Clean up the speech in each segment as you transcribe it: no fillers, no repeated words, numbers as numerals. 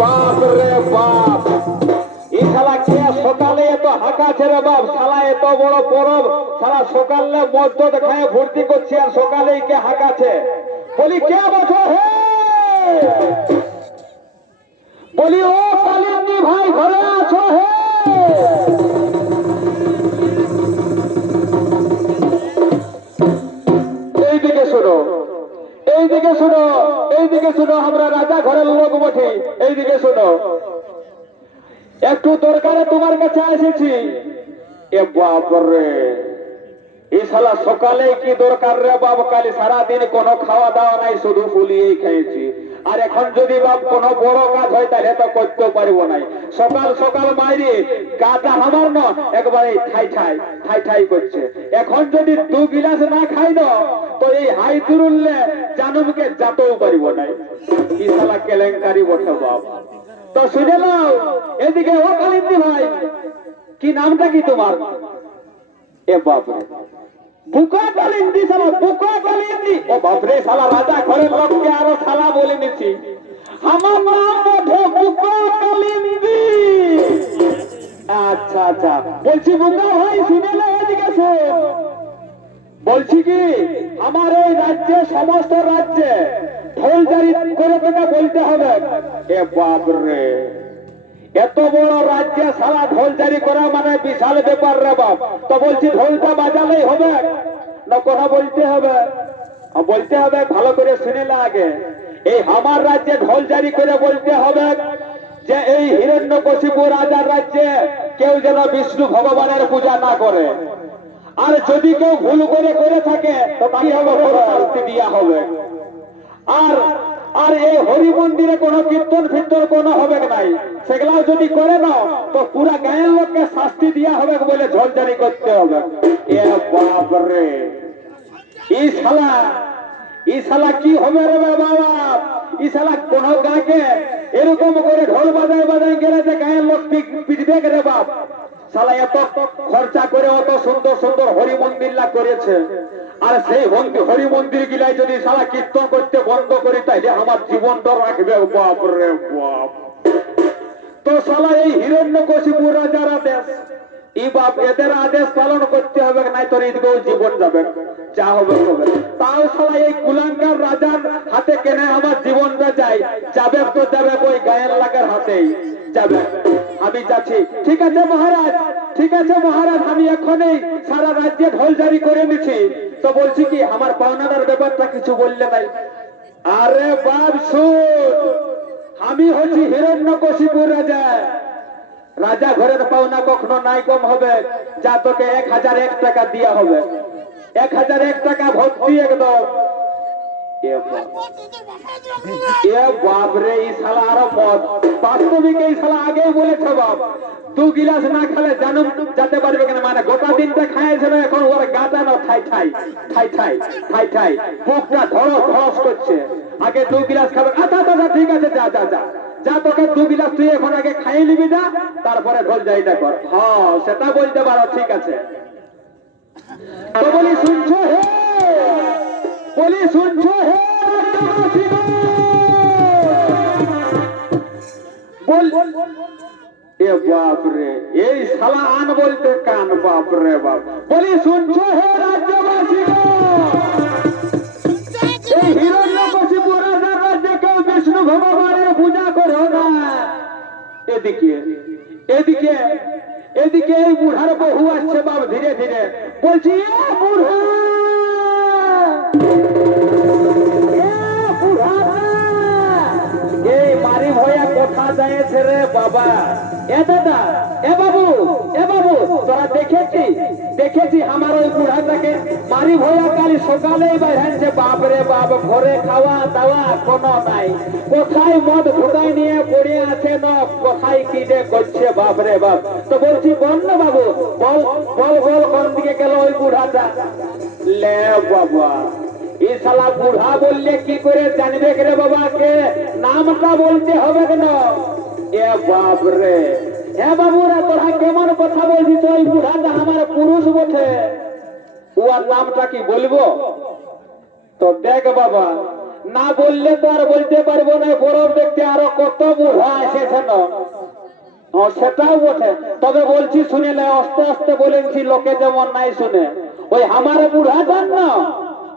বাপ রে বাপ, এই শালা কে সকালে এত হাঁকাছে রে বাপ, শালা এত বড় পরব, শালা সকালে মদ্য দেখায় ভর্তি করছে আর সকালেই কে হাঁকাছে। বলি কে বছর হে, বলি ও কালিন্দী ভাই ঘরে আছো হে? এইদিকে শোনো, এইদিকে শোনো, এইদিকে শোনো, আমরা রাজা ঘরের লোক বটে। এইদিকে শোনো, একটু দরকারে তোমার কাছে এসেছি। এ বাপ রে, এই শালা সকালে কি দরকার রে বাপ, কালি সারাদিন কোনো খাওয়া দাওয়া নাই, শুধু ফুলিয়েই খেয়েছি। আর এখন যদি বাপ কোনো বড় কাজ হয় তাহলে তো করতে পারবো নাই। সকাল সকাল মাইরি গাটা আমার না একবারে ঠাই ঠাই ঠাই ঠাই করছে। এখন যদি 2 গিলাস না খাই না তো এই হাই তুরুল্লে জানুমকে যাতেও পারিব নাই। কি শালা কেলেঙ্কারি বটে বাপ। তো শুনে নাও, এদিকে ও কালিন্দী ভাই, কি নামটা কি তোমার? এ বাপ রে, বুকা কালিন্দী, শালা বুকা কালিন্দী। ও বাপ রে, শালা রাজা ঘরের লোককে আরো শালা বলে নিচ্ছি। আমার নাম বটে বুকা কালিন্দী। আচ্ছা আচ্ছা, বলছি বুকা ভাই শুনে না, এদিকে শোন। বলছি কি, আমার এই রাজ্যে সমস্ত রাজ্যে ফৌজদারি করে তোকে বলতে হবে। এ বাপ রে, এত বড় রাজ্যে সারা ঢোল জারি করা মানে বিশাল ব্যাপার রে বাপ। তো বলছি ঢোলটা বাজালেই হবে না কথা বলতে হবে? বলতে হবে, ভালো করে শুনিলে আগে। এই আমার রাজ্যে ঢোল জারি করে বলতে হবে যে এই হিরণ্যকশিপু রাজার রাজ্যে কেউ যেন বিষ্ণু ভগবানের পূজা না করে। আর যদি কেউ ভুল করে করে থাকে তো কি হবে, শাস্তি দেওয়া হবে। আর আর এই হরি মন্দিরে কোনো কীর্তন ফির্তন কোনো হবে নাই, সেগুলাও যদি করে না তো পুরা গায়ের লোককে শাস্তি দেওয়া হবে বলে ঝলঝারি করতে হবে। এ বাপ রে, এই শালা কি হবে রে বাবা? এই শালা কোন গাকে এরকম করে ঢোল বাজায় বাজায় গেলে যে গায়ের লোক পিটবে রে বাপ। শালা এত খরচা করে অত সুন্দর সুন্দর হরি মন্দির করেছে, আর সেই হরি মন্দির গিলাই যদি শালা কীর্তন করতে বন্ধ করি তাইলে আমার জীবনটা রাখবে। বাপ রে বাপ। তো শালা এই হিরণ্যকশিপু রাজার আদেশ, এই বাপ এদের আদেশ পালন করতে হবে, নাই তোর এদিকেও জীবন যাবে, যা হবে হবে। তাও শালা এই কুলাঙ্গার রাজার হাতে কেনে আমার জীবনটা যায়, যাবে তো যাবে ওই গায়ের লাগার হাতেই যাবে। আমি যাচ্ছি। ঠিক আছে মহারাজ, ঠিক আছে মহারাজ, আমি এখনই সারা রাজ্যে ঢোল জারি করে নিচ্ছি। তো বলছি কি, আমার পাওনাদার ব্যাপারটা কিছু বললে নাই? আরে বাপ শুন, আমি হচ্ছি হিরণ্যকশিপু রাজা। রাজা ঘরের পাওনা কখনো নাই কম হবে। যা তোকে 1001 টাকা দিয়া হবে, 1001 টাকা ভর্তি একদম। এ বাপ রে, এই শালা আরো মদ। বাস্তবিক এই শালা আগেই বলেছে বাপ, 2 গিলাস না খেলে জানুম যেতে পারবে কেন, মানে গোটা দিনটা খাইছিল, এখন ওর গাটা না ঠাই ঠাই ঠাই ঠাই ঠাই ঠাই, বুকটা ধরস ধরস করছে। আগে 2 গিলাস খাবে। আচ্ছা আচ্ছা ঠিক আছে, যা যা যা যা, তোকে 2 গিলাস তুই এখন আগে খাইয়ে নিবি, যা, তারপরে ঢোল জারিটা কর। হ্যাঁ সেটা বলতে পারো, ঠিক আছে। তো বলি শুনছো হে, বলি শুনছো হে, বল। এ বাপ রে, এই শালা আন বলতে কান, বাপ রে বাপ। বলি শুনছো হে রাজ্যবাসী, এই হিরণ্যকশিপু রাজার রাজ্যে কেউ বিষ্ণু ভগবানের পূজা করো না। এদিকে এদিকে এদিকে এই বুড়ার বহু আসছে বাপ ধীরে ধীরে। বলছি এ বুড়া, এই মারি ভয়া কোথা যায়ছে রে বাবা? এ দাদা, এ বাবু, এ বাবু, তোরা দেখেছি আমার ওই বুড়াটাকে মারি ভয়া কালি সকালেই বাইরে। বাপ রে বাপ, ঘরে খাওয়া দাওয়া কোনো নাই, কোথায় মদ ঢুকাই নিয়ে পড়ে আছে না, কোথায় কি যে করছে বাপ রে বাপ। তো বলছি বল না বাবু, বল বল বল, কোন দিকে গেল ওই বুড়াটা? লে বাবা, এই শালা বুড়া বললে কি করে জানবে রে বাবাকে? নামটা বলতে হবে কেন? এ বাপ রে, হে বাবুরা, তোরা কেমন কথা বলছিস? ওই বুড়াটা আমার পুরুষ বটে, ওর নামটা কি বলবো? তো দেখ বাবা, না বললে তো আর বলতে পারবো না, বরফ দেখতে আরো কত বুড়া এসেছে না। সেটাও বটে, তবে বলছি শুনে না, আস্তে আস্তে বলেছি, লোকে যেমন নাই শুনে। ওই আমার বুড়াটার না,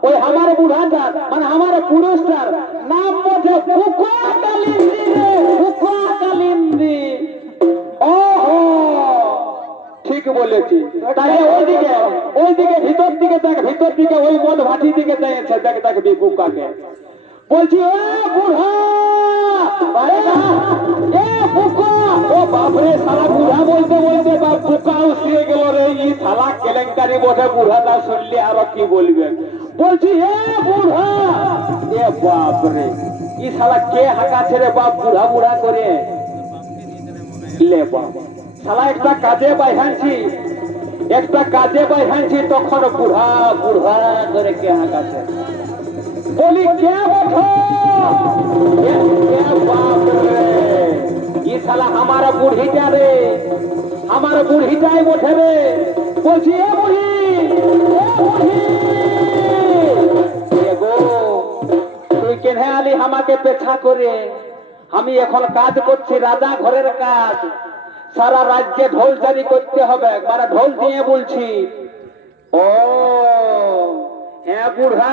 ওই আমার বুড়াটার মানে আমার পুরুষটার নাম বটে ফুকুয়া কালিন্দী রে, ফুকুয়া কালিন্দী। ওহো, ঠিক বলেছি। তাহলে ওইদিকে ভিতর দিকে দেখ, ভিতর দিকে ওই মদ ভাটি দিকে দিয়েছে, দেখ দেখবি বুকাকে। বলছি এ বুড়া, এ বুকা, ও বাপরে শালা বুড়া বলতে বলতে বাপ বুকা উঠিয়ে গেল রে। ই শালা কেলেঙ্কারি বটে, বুড়াটা শুনলে আরো কি বলবে। বলছি এ বুড়া, এ বাপরে ই শালা কে হাঁকাছে রে বাপ বুড়া বুড়া করে। লে বাপ, শালা একটা কাজে বাইহানছি, একটা কাজে বাইহানছি, তখন বুড়া বুড়া করে কে হাঁকাছে। বলি কে বঠো, বাপ রে ই শালা আমার বুড়িটা রে, আমার বুড়িটাই বঠে রে। বলছি এ বুড়ি, এ বুড়ি, এ গো তুই কেনে আলি আমাকে পেছা করে? আমি এখন কাজ করছি, রাজা ঘরের কাজ, সারা রাজ্যে ঢোল জারি করতে হবে, মানে ঢোল দিয়ে বলছি। ও হ্যাঁ বুড়া,